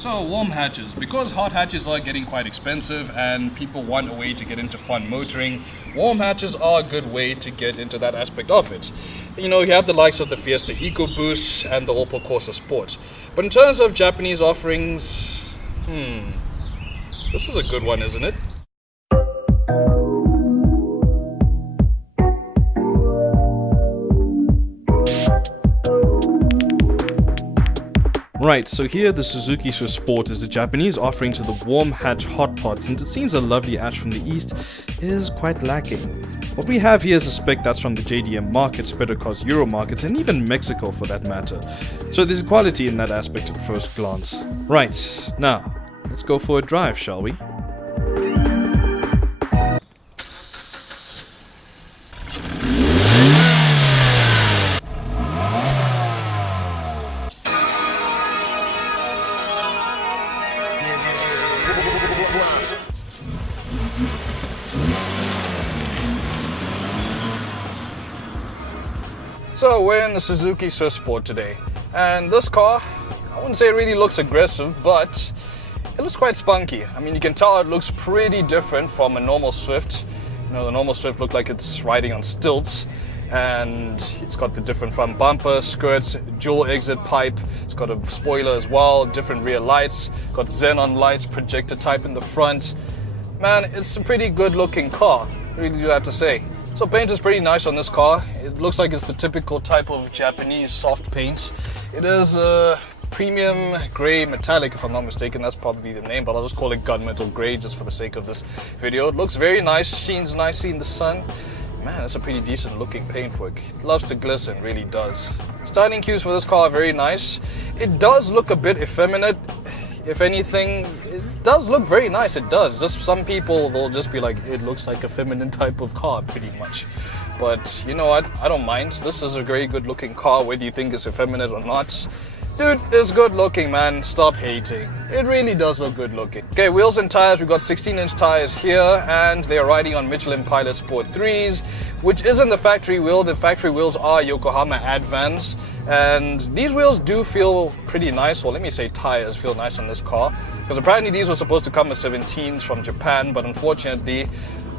So warm hatches, because hot hatches are getting quite expensive and people want a way to get into fun motoring, warm hatches are a good way to get into that aspect of it. You know, you have the likes of the Fiesta EcoBoost and the Opel Corsa Sport. But in terms of Japanese offerings, this is a good one, isn't it? Right, so here the Suzuki Swift Sport is the Japanese offering to the warm hatch hot pod, since it seems a lovely hatch from the east is quite lacking. What we have here is a spec that's from the JDM market spread across Euro markets and even Mexico for that matter. So there's quality in that aspect at first glance. Right, now let's go for a drive, shall we? So we're in the Suzuki Swift Sport today, and this car, I wouldn't say it really looks aggressive, but it looks quite spunky. I mean, you can tell it looks pretty different from a normal Swift. You know, the normal Swift looked like it's riding on stilts, and it's got the different front bumper, skirts, dual exit pipe, it's got a spoiler as well, different rear lights, got xenon lights, projector type in the front. Man, it's a pretty good looking car, really do have to say. So paint is pretty nice on this car. It looks like it's the typical type of Japanese soft paint. It is a premium grey metallic, if I'm not mistaken. That's probably the name, but I'll just call it gunmetal grey just for the sake of this video. It looks very nice, shines nicely in the sun. Man, that's a pretty decent looking paintwork. It loves to glisten, really does. Styling cues for this car are very nice. It does look a bit effeminate. If anything, it does look very nice, it does. Just some people, they'll just be like, it looks like a feminine type of car, pretty much. But you know what, I don't mind. This is a very good looking car, whether you think it's effeminate or not. Dude, it's good looking, man. Stop hating. It really does look good looking. Okay, wheels and tires. We've got 16-inch tires here, and they are riding on Michelin Pilot Sport 3s, which isn't the factory wheel. The factory wheels are Yokohama Advance, and these wheels do feel pretty nice. Well, let me say tires feel nice on this car, because apparently these were supposed to come with 17s from Japan, but unfortunately,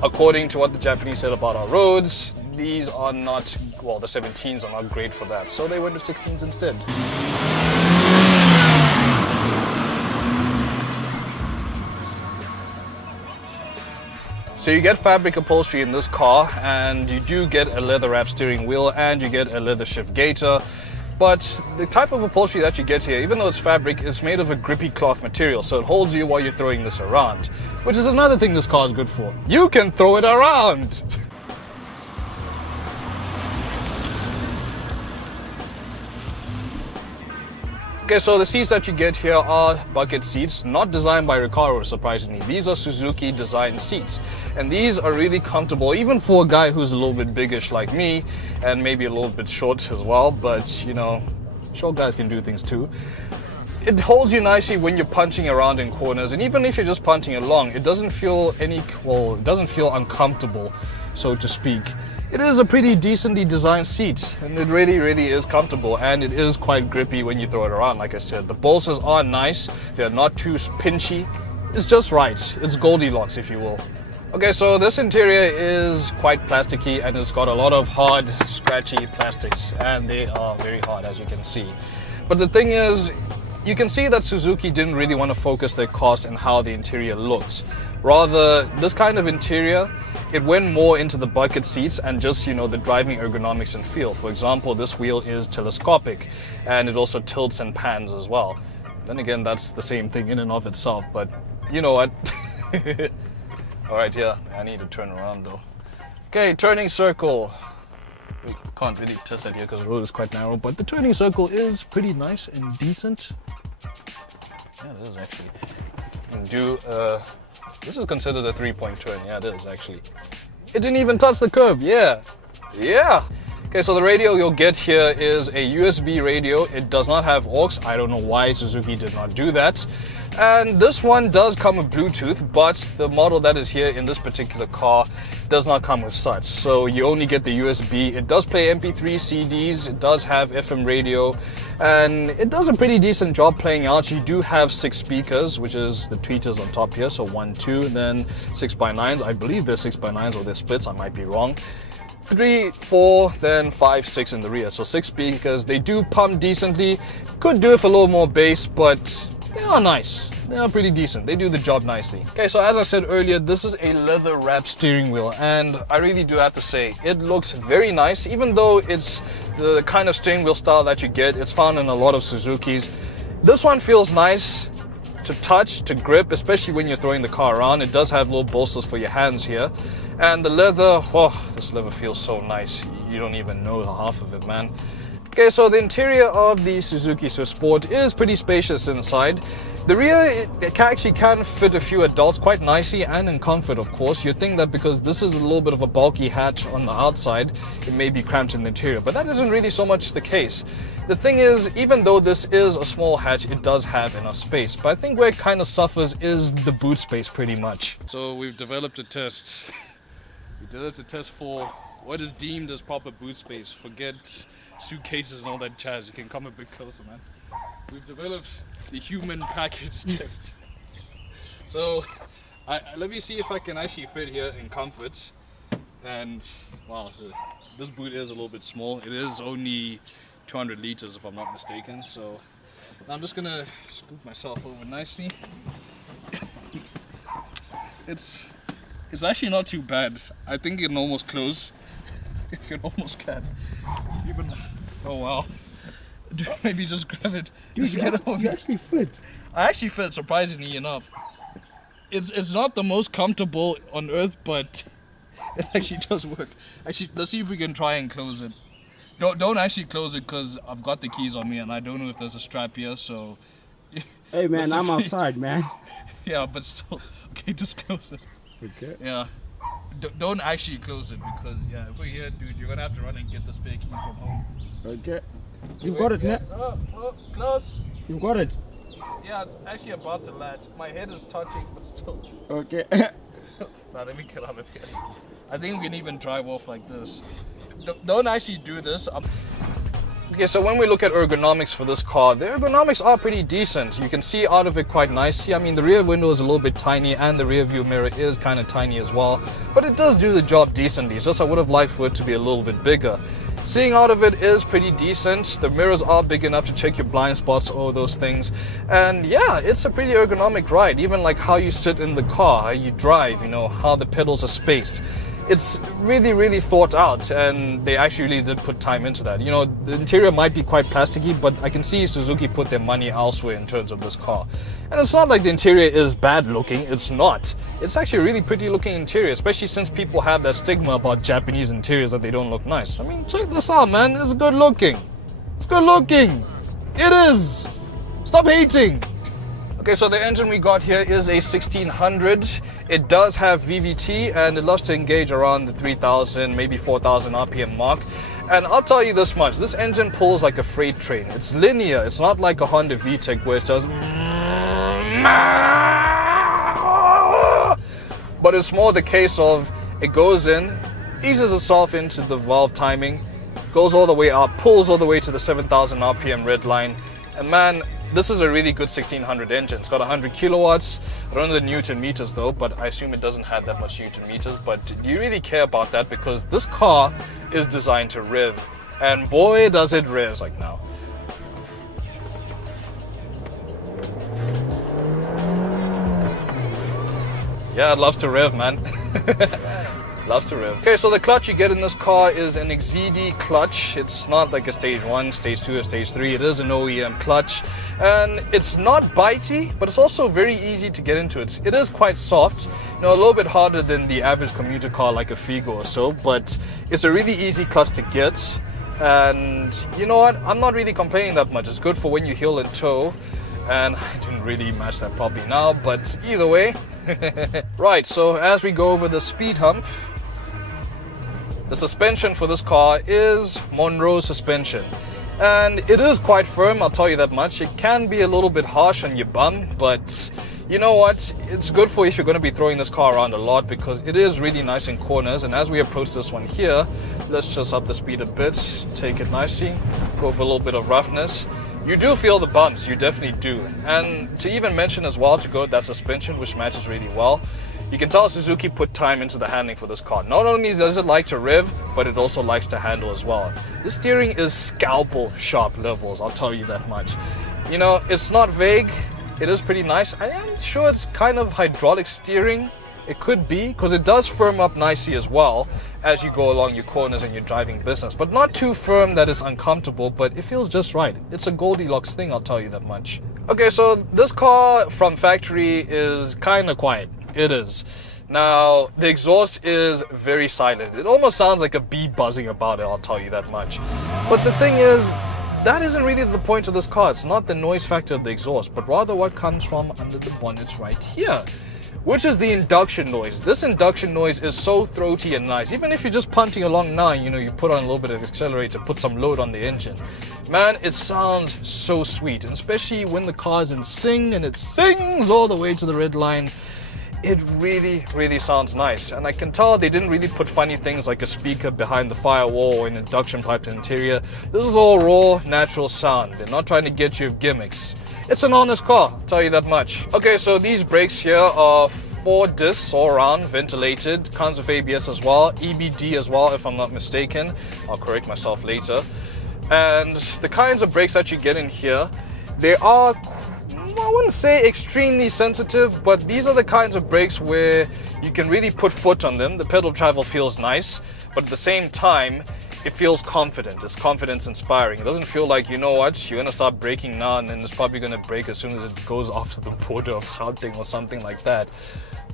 according to what the Japanese said about our roads, these are not, well, the 17s are not great for that, so they went with 16s instead. So you get fabric upholstery in this car, and you do get a leather wrap steering wheel, and you get a leather shift gaiter. But the type of upholstery that you get here, even though it's fabric, is made of a grippy cloth material, so it holds you while you're throwing this around, which is another thing this car is good for. You can throw it around! Okay, so the seats that you get here are bucket seats, not designed by Recaro, surprisingly. These are Suzuki designed seats, and these are really comfortable, even for a guy who's a little bit biggish like me, and maybe a little bit short as well, but you know, short guys can do things too. It holds you nicely when you're punching around in corners, and even if you're just punching along, it doesn't feel it doesn't feel uncomfortable, so to speak. It is a pretty decently designed seat, and it really, really is comfortable, and it is quite grippy when you throw it around, like I said. The bolsters are nice, they're not too pinchy. It's just right. It's Goldilocks, if you will. Okay, so this interior is quite plasticky, and it's got a lot of hard, scratchy plastics, and they are very hard, as you can see. But the thing is, you can see that Suzuki didn't really want to focus their cost and how the interior looks. Rather, this kind of interior, it went more into the bucket seats and just, you know, the driving ergonomics and feel. For example, this wheel is telescopic, and it also tilts and pans as well. Then again, that's the same thing in and of itself, but you know what? Alright, yeah, I need to turn around though. Okay, turning circle. We can't really test that here because the road is quite narrow, but the turning circle is pretty nice and decent. Yeah, it is actually. You can do, this is considered a 3-point turn. Yeah, it is actually. It didn't even touch the curb. Yeah. Yeah. Okay, so the radio you'll get here is a USB radio. It does not have aux. I don't know why Suzuki did not do that. And this one does come with Bluetooth, but the model that is here in this particular car does not come with such. So you only get the USB. It does play MP3 CDs, it does have FM radio, and it does a pretty decent job playing out. You do have 6 speakers, which is the tweeters on top here, so 1, 2, and then 6x9s. I believe they're 6x9s or they're splits, I might be wrong. 3, 4, then 5, 6 in the rear. So 6 speakers. They do pump decently. Could do it for a little more bass, but they are nice. They are pretty decent. They do the job nicely. Okay, so as I said earlier, this is a leather wrapped steering wheel, and I really do have to say, it looks very nice. Even though it's the kind of steering wheel style that you get, it's found in a lot of Suzukis. This one feels nice to touch, to grip, especially when you're throwing the car around. It does have little bolsters for your hands here. And the leather, oh, this leather feels so nice. You don't even know the half of it, man. Okay, so the interior of the Suzuki Swift Sport is pretty spacious inside. The rear, it actually can fit a few adults quite nicely and in comfort, of course. You'd think that because this is a little bit of a bulky hatch on the outside, it may be cramped in the interior, but that isn't really so much the case. The thing is, even though this is a small hatch, it does have enough space. But I think where it kind of suffers is the boot space pretty much. So we've developed a test. We developed a test for what is deemed as proper boot space. Forget suitcases and all that jazz. You can come a bit closer, man. We've developed the human package test. So let me see if I can actually fit here in comfort. And wow, this boot is a little bit small. It is only 200 liters if I'm not mistaken. So I'm just gonna scoop myself over nicely. It's actually not too bad. I think it can almost close. It can almost can. Even, oh wow. Maybe just grab it. Just get it over. You actually fit. I actually fit, surprisingly enough. It's not the most comfortable on earth, but it actually does work. Actually, let's see if we can try and close it. Don't actually close it because I've got the keys on me and I don't know if there's a strap here, so. Hey man, I'm outside, man. Yeah, but still. Okay, just close it. Okay. Yeah. Don't actually close it because, yeah, if we're here, dude, you're gonna have to run and get the spare keys from home. Okay. You got it, man. Oh, close. You got it. Yeah, it's actually about to latch. My head is touching, but still. Okay. Now let me get out of here. I think we can even drive off like this. Don't actually do this. Okay, so when we look at ergonomics for this car, the ergonomics are pretty decent. You can see out of it quite nicely. I mean, the rear window is a little bit tiny and the rear view mirror is kind of tiny as well. But it does do the job decently. It's just I would have liked for it to be a little bit bigger. Seeing out of it is pretty decent. The mirrors are big enough to check your blind spots, all those things. And yeah, it's a pretty ergonomic ride. Even like how you sit in the car, how you drive, you know, how the pedals are spaced. It's really, really thought out, and they actually really did put time into that. You know, the interior might be quite plasticky, but I can see Suzuki put their money elsewhere in terms of this car. And it's not like the interior is bad looking, it's not. It's actually a really pretty looking interior, especially since people have that stigma about Japanese interiors that they don't look nice. I mean, check this out, man, it's good looking. It's good looking. It is. Stop hating. Okay, so the engine we got here is a 1600. It does have VVT and it loves to engage around the 3000, maybe 4000 RPM mark. And I'll tell you this much, this engine pulls like a freight train. It's linear, it's not like a Honda VTEC where it does. But it's more the case of it goes in, eases itself into the valve timing, goes all the way up, pulls all the way to the 7000 RPM red line. And man, this is a really good 1600 engine. It's got 100 kilowatts. I don't know the Newton meters though, but I assume it doesn't have that much Newton meters. But do you really care about that? Because this car is designed to rev. And boy, does it rev like now. Yeah, it loves to rev, man. Loves to rev. Okay, so the clutch you get in this car is an XZD clutch. It's not like a stage 1, stage 2, or stage 3. It is an OEM clutch. And it's not bitey, but it's also very easy to get into it. It is quite soft, you know, a little bit harder than the average commuter car like a Figo or so, but it's a really easy clutch to get. And you know what? I'm not really complaining that much. It's good for when you heel and toe. And I didn't really match that properly now, but either way. Right, so as we go over the speed hump, The suspension for this car is Monroe suspension. And it is quite firm, I'll tell you that much. It can be a little bit harsh on your bum, but you know what? It's good for if you're going to be throwing this car around a lot, because it is really nice in corners. And as we approach this one here, let's just up the speed a bit, take it nicely, go for a little bit of roughness. You do feel the bumps, you definitely do. And to even mention as well, to go with that suspension, which matches really well, you can tell Suzuki put time into the handling for this car. Not only does it like to rev, but it also likes to handle as well. The steering is scalpel sharp levels, I'll tell you that much. You know, it's not vague, it is pretty nice. I am sure it's kind of hydraulic steering. It could be, because it does firm up nicely as well as you go along your corners in your driving business. But not too firm that it's uncomfortable, but it feels just right. It's a Goldilocks thing, I'll tell you that much. Okay, so this car from factory is kind of quiet. It is. Now, the exhaust is very silent. It almost sounds like a bee buzzing about it, I'll tell you that much. But the thing is, that isn't really the point of this car. It's not the noise factor of the exhaust, but rather what comes from under the bonnet right here, which is the induction noise. This induction noise is so throaty and nice. Even if you're just punting along now, you know, you put on a little bit of accelerator, put some load on the engine. Man, it sounds so sweet, and especially when the car's in sing and it sings all the way to the red line. It really, really sounds nice. And I can tell they didn't really put funny things like a speaker behind the firewall or an induction pipe interior. This is all raw, natural sound. They're not trying to get you gimmicks. It's an honest car, I'll tell you that much. Okay, so these brakes here are 4 discs all around, ventilated, comes with ABS as well, EBD as well if I'm not mistaken. I'll correct myself later. And the kinds of brakes that you get in here, they are, I wouldn't say extremely sensitive, but these are the kinds of brakes where you can really put foot on them. The pedal travel feels nice, but at the same time, it feels confident. It's confidence inspiring. It doesn't feel like, you know what, you're gonna start braking now and then it's probably gonna brake as soon as it goes off to the border of Gauteng or something like that.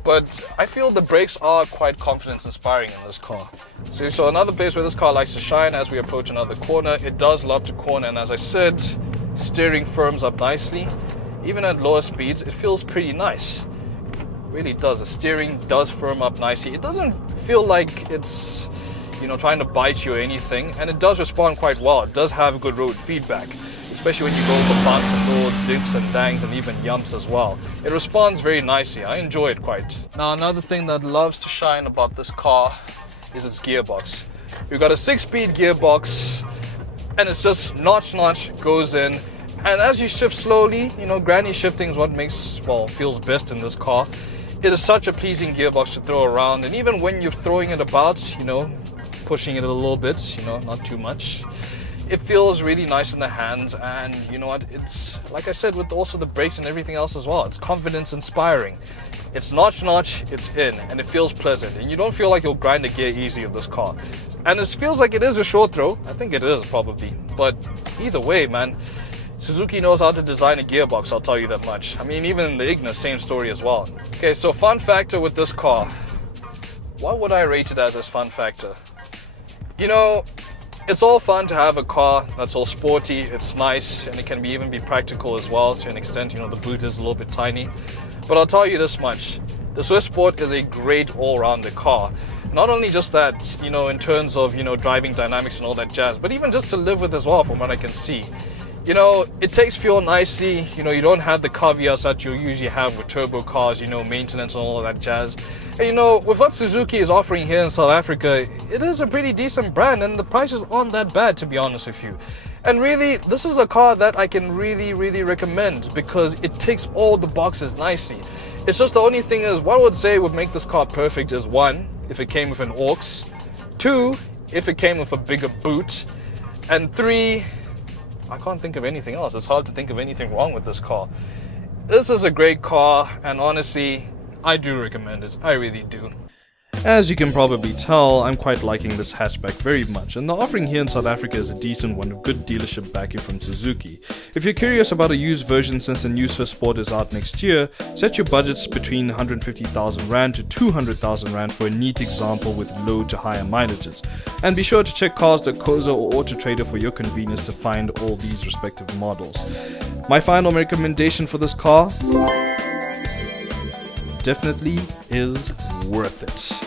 But I feel the brakes are quite confidence inspiring in this car. So another place where this car likes to shine as we approach another corner. It does love to corner, and as I said, steering firms up nicely. Even at lower speeds, it feels pretty nice. It really does. The steering does firm up nicely. It doesn't feel like it's, you know, trying to bite you or anything, and it does respond quite well. It does have good road feedback, especially when you go over bumps and little dips and dangs and even yumps as well. It responds very nicely. I enjoy it quite. Now, another thing that loves to shine about this car is its gearbox. We've got a 6-speed gearbox, and it's just notch goes in. And as you shift slowly, you know, granny shifting is what makes, well, feels best in this car. It is such a pleasing gearbox to throw around, and even when you're throwing it about, you know, pushing it a little bit, you know, not too much, it feels really nice in the hands. And you know what, it's like I said, with also the brakes and everything else as well, it's confidence inspiring. It's notch, it's in, and it feels pleasant, and you don't feel like you'll grind the gear easy of this car. And it feels like it is a short throw. I think it is probably, but either way, man, Suzuki knows how to design a gearbox, I'll tell you that much. I mean, even in the Ignis, same story as well. Okay, so fun factor with this car. What would I rate it as fun factor? You know, it's all fun to have a car that's all sporty, it's nice, and it can even be practical as well to an extent. You know, the boot is a little bit tiny. But I'll tell you this much. The Swift Sport is a great all-rounder car. Not only just that, you know, in terms of, you know, driving dynamics and all that jazz, but even just to live with as well, from what I can see. You know, it takes fuel nicely. You know, you don't have the caveats that you usually have with turbo cars, you know, maintenance and all of that jazz. And you know, with what Suzuki is offering here in South Africa, it is a pretty decent brand, and the prices aren't that bad, to be honest with you. And really, this is a car that I can really recommend, because it ticks all the boxes nicely. It's just the only thing is, what I would say would make this car perfect is 1, if it came with an aux, 2, if it came with a bigger boot, and 3, I can't think of anything else. It's hard to think of anything wrong with this car. This is a great car, and honestly, I do recommend it. I really do. As you can probably tell, I'm quite liking this hatchback very much, and the offering here in South Africa is a decent one with good dealership backing from Suzuki. If you're curious about a used version since the new Swift Sport is out next year, set your budgets between 150,000 Rand to 200,000 Rand for a neat example with low to higher mileages. And be sure to check Cars.co.za or Autotrader for your convenience to find all these respective models. My final recommendation for this car definitely is worth it.